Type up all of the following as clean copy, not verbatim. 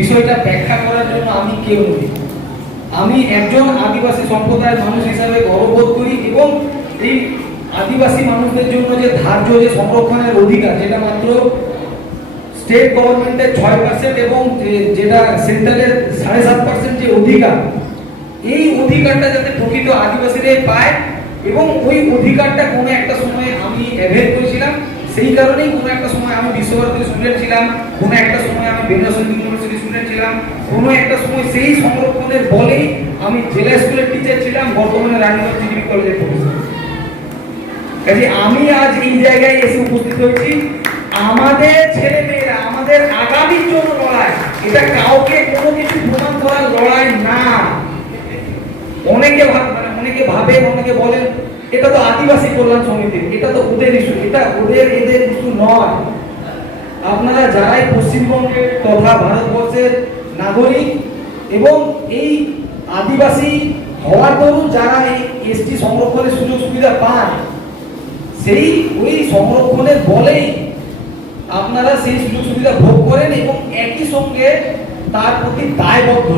বিষয়টা ব্যাখ্যা করার জন্য আমি কেউ নই। আমি একজন আদিবাসী সম্প্রদায়ের মানুষ হিসাবে গর্ববোধ করি এবং এই আদিবাসী মানুষদের জন্য যে ধার্য যে সংরক্ষণের অধিকার, যেটা মাত্র স্টেট গভর্নমেন্টের 6% এবং যেটা সেন্ট্রালের 7.5% যে অধিকার, এই অধিকারটা যাতে প্রকৃত আদিবাসীরাই পায় এবং ওই অধিকারটা কোনো একটা সময় আমি অ্যাভেল করেছিলাম। সেই কারণেই কোনো একটা সময় আমি বিশ্বভারতী স্টুডেন্ট ছিলাম, কোনো একটা সময় আমি বেনারস ইউনিভার্সিটি স্টুডেন্ট ছিলাম, কোনো একটা সময় সেই সংরক্ষণের বলেই আমি জেলা স্কুলের টিচার ছিলাম, বর্তমানে রানীগঞ্জ জিডিপি কলেজের প্রফেসর। কাজে আমি আজ এই জায়গায় এসে উপস্থিত হয়েছি আমাদের ছেলেমেয়েরা, আমাদের আগামীর জন্য লড়াই। এটা কাউকে কোনো কিছু প্রমাণ করার লড়াই না। অনেকে ভাবে, অনেকে বলেন এটা তো আদিবাসী কল্যাণ সমিতি, এটা তো ওদের ইস্যু, এটা এদের ইস্যু নয়। আপনারা যারাই পশ্চিমবঙ্গের তথা ভারতবর্ষের নাগরিক এবং এই আদিবাসী হওয়ার দরুন যারা এই এসটি সংরক্ষণের সুযোগ সুবিধা পান, সেই ওই সংরক্ষণের বলেই আপনারা সেই সুযোগ সুবিধা ভোগ করেন এবং একই সঙ্গে তার প্রতি দায়বদ্ধ,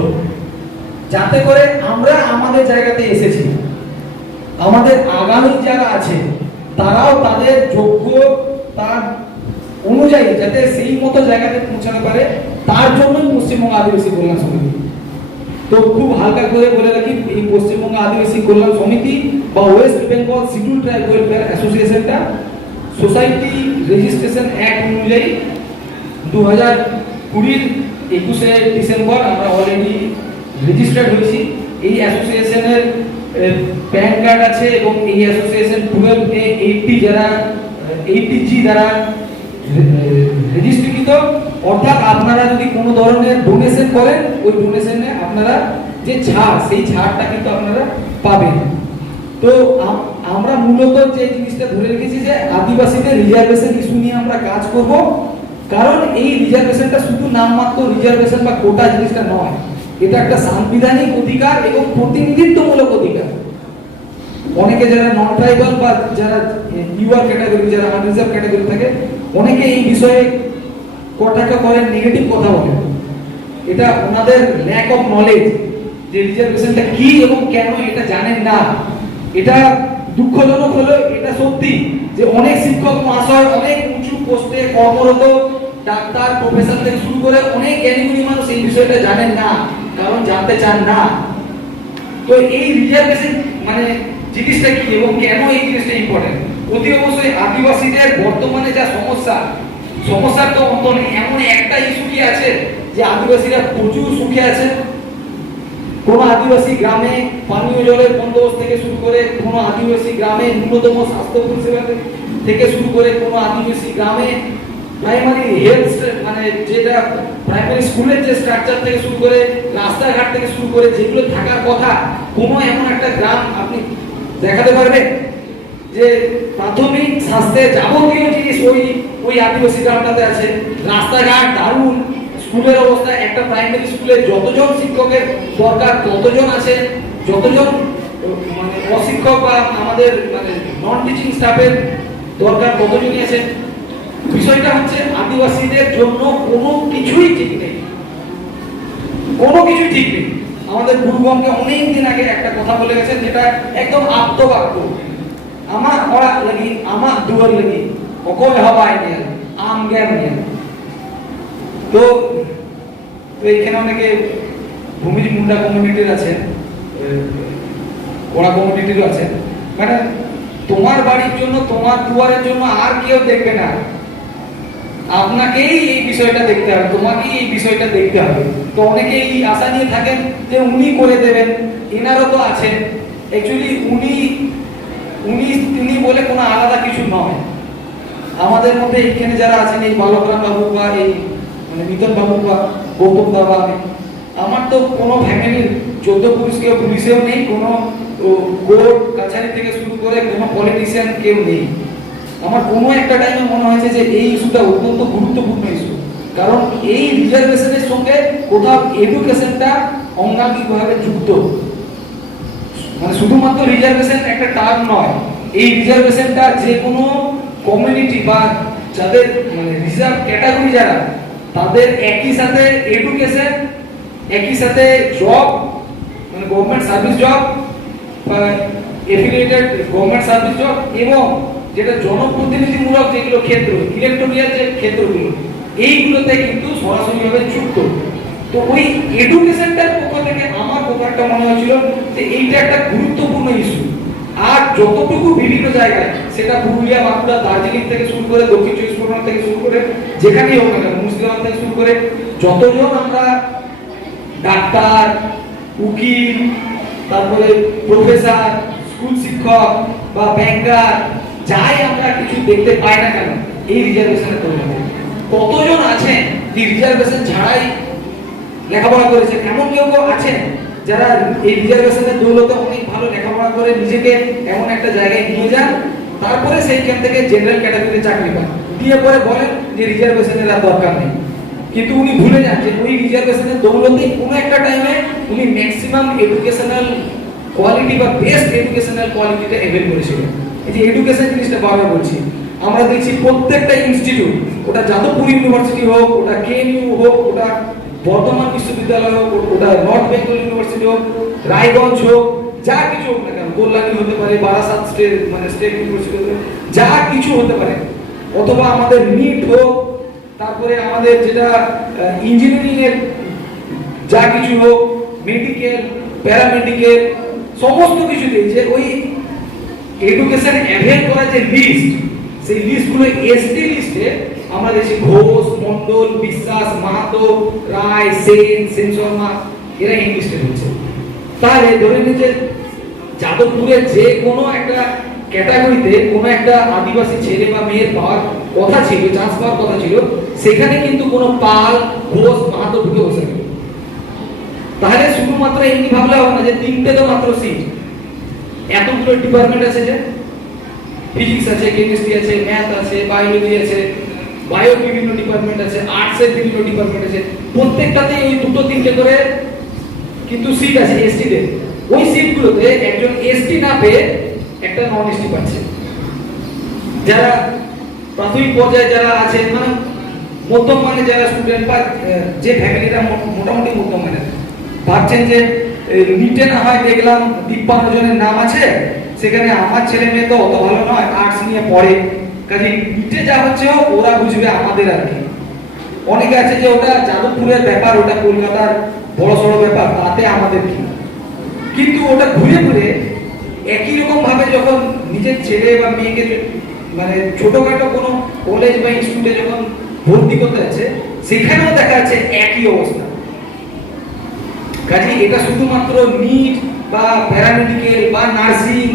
যাতে করে আমরা আমাদের জায়গাতে এসেছি, আমাদের আগামী যারা আছে তারাও তাদের যোগ্য তার অনুযায়ী যাতে সেই মতো জায়গাতে পৌঁছাতে পারে, তার জন্যই পশ্চিমবঙ্গ আদিবাসী কল্যাণ সমিতি। তো খুব হালকা করে বলে রাখি, এই পশ্চিমবঙ্গ আদিবাসী কল্যাণ সমিতি বা West Bengal schedule tribe welfare অ্যাসোসিয়েশনটা সোসাইটি রেজিস্ট্রেশন অ্যাক্ট অনুযায়ী 2020 21 ডিসেম্বর আমরা অলরেডি রেজিস্টার্ড হয়েছি। এই অ্যাসোসিয়েশনের প্যান কার্ড আছে এবং এই অ্যাসোসিয়েশন 12A 80 যারা 80G দ্বারা রেজিস্ট্রিকৃত। অর্থাৎ আপনারা যদি কোনো ধরনের ডোনেশন করেন, ওই ডোনেশনে আপনারা যে ছাড়, সেই ছাড়টা কিন্তু আপনারা পাবেন। তো আমরা মূলত যে জিনিসটা ধরে রেখেছি যে আদিবাসীদের রিজার্ভেশন ইস্যু নিয়ে আমরা কাজ করব, কারণ এই রিজার্ভেশনটা শুধু নামমাত্র রিজার্ভেশন বা কোটা জিনিসটা নয়, এটা একটা সাংবিধানিক অধিকার এবং প্রতিনিধিত্বমূলক অধিকার। অনেকে যারা নন ট্রাইবাল বা যারা ইউআর ক্যাটাগরি, যারা আনরিজার্ভ ক্যাটাগরি থাকে, অনেকে এই বিষয়ে কটাক্ষ করেন, নেগেটিভ কথা বলেন। এটা ওনাদের ল্যাক অফ নলেজ, যে রিজার্ভেশনটা কি এবং কেন এটা জানেন না। এটা দুঃখজনক হলো এটা সত্যি যে অনেক শিক্ষক মহাশয় অনেক উঁচু পোস্টে কর্মরত, ডাক্তার, প্রফেসর থেকে শুরু করে অনেক জ্ঞানীগুণী মানুষ এই বিষয়টা জানেন না, কারণ জানতে চান না। তো এই রিজার্ভেশন মানে জিনিসটা কি এবং কেন এই জিনিসটা ইম্পর্টেন্ট, অতি অবশ্যই আদিবাসীদের বর্তমানে যা সমস্যার তো অন্ত নেই। এমন একটা ইস্যু কি আছে যে আদিবাসীরা প্রচুর সুখে আছে। কোন আদিবাসী গ্রামে পানীয় জলের বন্দোবস্ত থেকে শুরু করে, কোন আদিবাসী গ্রামে ন্যূনতম স্বাস্থ্য পরিষেবা থেকে শুরু করে, কোন আদিবাসী গ্রামে প্রাইমারি হেলথ মানে যেটা প্রাইমারি স্কুলের যে স্ট্রাকচার থেকে শুরু করে, রাস্তাঘাট থেকে শুরু করে যেগুলো থাকার কথা, কোনো এমন একটা গ্রাম আপনি দেখাতে পারবেন যে প্রাথমিক স্বাস্থ্যের যাবতীয় জিনিস ওই আদিবাসী গ্রামটাতে আছে। রাস্তাঘাট দারুণ, স্কুলের অবস্থা, একটা প্রাইমারি স্কুলে যতজন শিক্ষকের দরকার ততজন আছে, যতজন মানে অশিক্ষক বা আমাদের মানে নন টিচিং স্টাফের দরকার ততজনই আছে। বিষয়টা হচ্ছে আদিবাসীদের জন্য কোনো কিছুই ঠিক নেই, কোনো কিছুই ঠিক নেই। আমাদের গুরুগণকে অনেক দিন আগে একটা কথা বলে গেছেন, যেটা একদম আপ্তবাক্য, আমার অড়াক লাগি, আমার দুয়ার লাগি, অকল হবাই নিয়ে আম জ্ঞান নিয়ে। তো এখানে অনেকে ভূমিজ মুন্ডা কমিউনিটির আছেন, ওরা কমিউনিটিরও আছেন। মানে তোমার বাড়ির জন্য, তোমার দুয়ারের জন্য আর কেউ দেখবে না, আপনাকেই এই বিষয়টা দেখতে হবে, তোমাকেই এই বিষয়টা দেখতে হবে। তো অনেকে এই আশা নিয়ে থাকেন যে উনি করে দেবেন, এনারও তো আছেন। অ্যাকচুয়ালি উনি বলে কোনো আলাদা কিছু নয়। আমাদের মধ্যে এখানে যারা আছেন, এই বালকরাম বাবু বা এই মানে মিতন বাবু বা গৌতম বাবা, আমার তো কোনো ফ্যামিলির 14 পুরুষ কেউ পুলিশেও নেই, কোনো কোর্ট কাছারি থেকে শুরু করে কোনো পলিটিশিয়ান কেউ নেই। আমার কোনো একটা টাইমে মনে হয়েছে যে এই ইস্যুটা অত্যন্ত গুরুত্বপূর্ণ ইস্যু, কারণ এই রিজার্ভেশনের সঙ্গে কোথাও এডুকেশনটা অঙ্গাঙ্গিকভাবে যুক্ত। মানে শুধুমাত্র রিজার্ভেশন একটা টার্ম নয়, এই রিজার্ভেশনটা যে কোনো কমিউনিটি বা যাদের মানে রিজার্ভ ক্যাটাগরি যারা তাদের একই সাথে এডুকেশন, একই সাথে জব, মানে government service job, affiliated government service job, এবং যেটা জনপ্রতিনিধিমূলক যেগুলো ক্ষেত্র, ইলেকট্রনিয়াল যে ক্ষেত্রগুলো, এইগুলোতে কিন্তু সরাসরিভাবে যুক্ত। তো ওই এডুকেশনটার পক্ষ থেকে আমার ব্যাপারটা মনে হয়েছিল যে এইটা একটা গুরুত্বপূর্ণ ইস্যু। আর যতটুকু বিভিন্ন জায়গায়, সেটা পুরুলিয়া, বাঁকুড়া, দার্জিলিং থেকে শুরু করে দক্ষিণ চব্বিশ পরগনা থেকে শুরু করে যেখানেই হোক না কেন, মুর্শিদাবাদ থেকে শুরু করে যতজন আমরা ডাক্তার, উকিল, তারপরে প্রফেসর, স্কুল শিক্ষক বা ব্যাংকার, যাই আমরা কিছু দেখতে পাই না কেন এই রিজার্ভেশনের দৌলতে, কতজন আছেন যে রিজার্ভেশন ছাড়াই লেখাপড়া করেছেন? এমন কেউ কেউ আছেন যারা এই রিজার্ভেশনের দৌলতে অনেক ভালো লেখাপড়া করে নিজেকে এমন একটা জায়গায় নিয়ে যান, তারপরে সেইখান থেকে জেনারেল ক্যাটাগরিতে চাকরি পান, দিয়ে পরে বলেন যে রিজার্ভেশনের আর দরকার নেই। কিন্তু উনি ভুলে যান যে ওই রিজার্ভেশনের দৌলতে কোনো একটা টাইমে উনি ম্যাক্সিমাম এডুকেশনাল কোয়ালিটি বা বেস্ট এডুকেশনাল কোয়ালিটিটা এভেল করেছিলেন। এই যে এডুকেশন জিনিসটা বারবার বলছি, আমরা দেখছি প্রত্যেকটা ইনস্টিটিউট, ওটা যাদবপুর ইউনিভার্সিটি হোক, ওটা কেএনইউ হোক, ওটা বর্ধমান বিশ্ববিদ্যালয় হোক, ওটা নর্থ বেঙ্গল ইউনিভার্সিটি হোক, রায়গঞ্জ হোক, যা কিছু হোক না কেন, কল্যাণী হতে পারে, বারাসাত স্টেট মানে স্টেট ইউনিভার্সিটি হোক, যা কিছু হতে পারে, অথবা আমাদের নিট হোক, তারপরে আমাদের যেটা ইঞ্জিনিয়ারিং এর যা কিছু হোক, মেডিকেল, প্যারামেডিকেল, সমস্ত কিছুতে যে ওই এডুকেশন অ্যাভেল করা যে লিস্ট, সেই লিস্টগুলো এসটি লিস্টে আমরা দেখছি ঘোষ, মন্ডল, বিশ্বাস, মাহাতো, রায়, সেন, সেন শর্মা, এরা এই লিস্টে রয়েছে। তাহলে ধরে নিন যে যাদবপুরের যে কোনো একটা ক্যাটাগরিতে কোনো একটা আদিবাসী ছেলে বা মেয়ের পাওয়ার কথা ছিল, চান্স পাওয়ার কথা ছিল, সেখানে কিন্তু কোনো পাল, ঘোষ, মাহাতো ঢুকে বসে গেল। তাহলে শুধুমাত্র এমনি ভাবলে হবে না যে তিনটে তো মাত্র সিট, এতগুলো ডিপার্টমেন্ট আছে, যে ফিজিক্স আছে, কেমিস্ট্রি আছে, ম্যাথ আছে, বায়োলজি আছে, বায়ো বিভিন্ন ডিপার্টমেন্ট আছে, আর্টসের বিভিন্ন ডিপার্টমেন্ট আছে, প্রত্যেকটাতে এই দুটো তিনটে করে কিন্তু সিট আছে এসটি দের। ওই সিটগুলোতে একজন এসটি না পেয়ে একটা নন এসটি পাচ্ছে। যারা প্রাথমিক পর্যায়ে যারা আছে, মানে মধ্যম মানে যারা স্টুডেন্ট বা যে ফ্যামিলিটা মোটামুটি মধ্যম মানে, ভাবছেন যে নিটে না হয় দেখলাম 53 জনের নাম আছে, সেখানে আমার ছেলে মেয়ে তো অত ভালো নয়, আর্টস নিয়ে পড়ে, কাজে নিটে যা হচ্ছে ওরা বুঝবে আমাদের আর কি। অনেকে আছে যে ওটা যাদবপুরের ব্যাপার, ওটা কলকাতার বড় সড়ো ব্যাপার, তাতে আমাদের কি। কিন্তু ওটা ঘুরে ঘুরে একই রকম ভাবে যখন নিজের ছেলে বা মেয়েকে মানে ছোটখাটো কোনো কলেজ বা ইনস্টিটিউটে যখন ভর্তি করতে আছে, সেখানেও দেখা যাচ্ছে একই অবস্থা। কাজে এটা শুধুমাত্র নিট বা প্যারামেডিকেল বা নার্সিং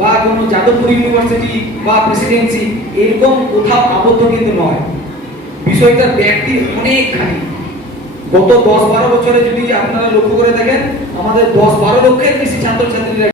বা কোনো যাদবপুর ইউনিভার্সিটি বা প্রেসিডেন্সি এরকম কোথাও আবদ্ধ কিন্তু নয়। বিষয়টা ব্যক্তি অনেকখানি। গত 10-12 বছরে যদি আপনারা লক্ষ্য করে দেখেন, আমাদের 10-12 লক্ষের বেশি ছাত্রছাত্রীরা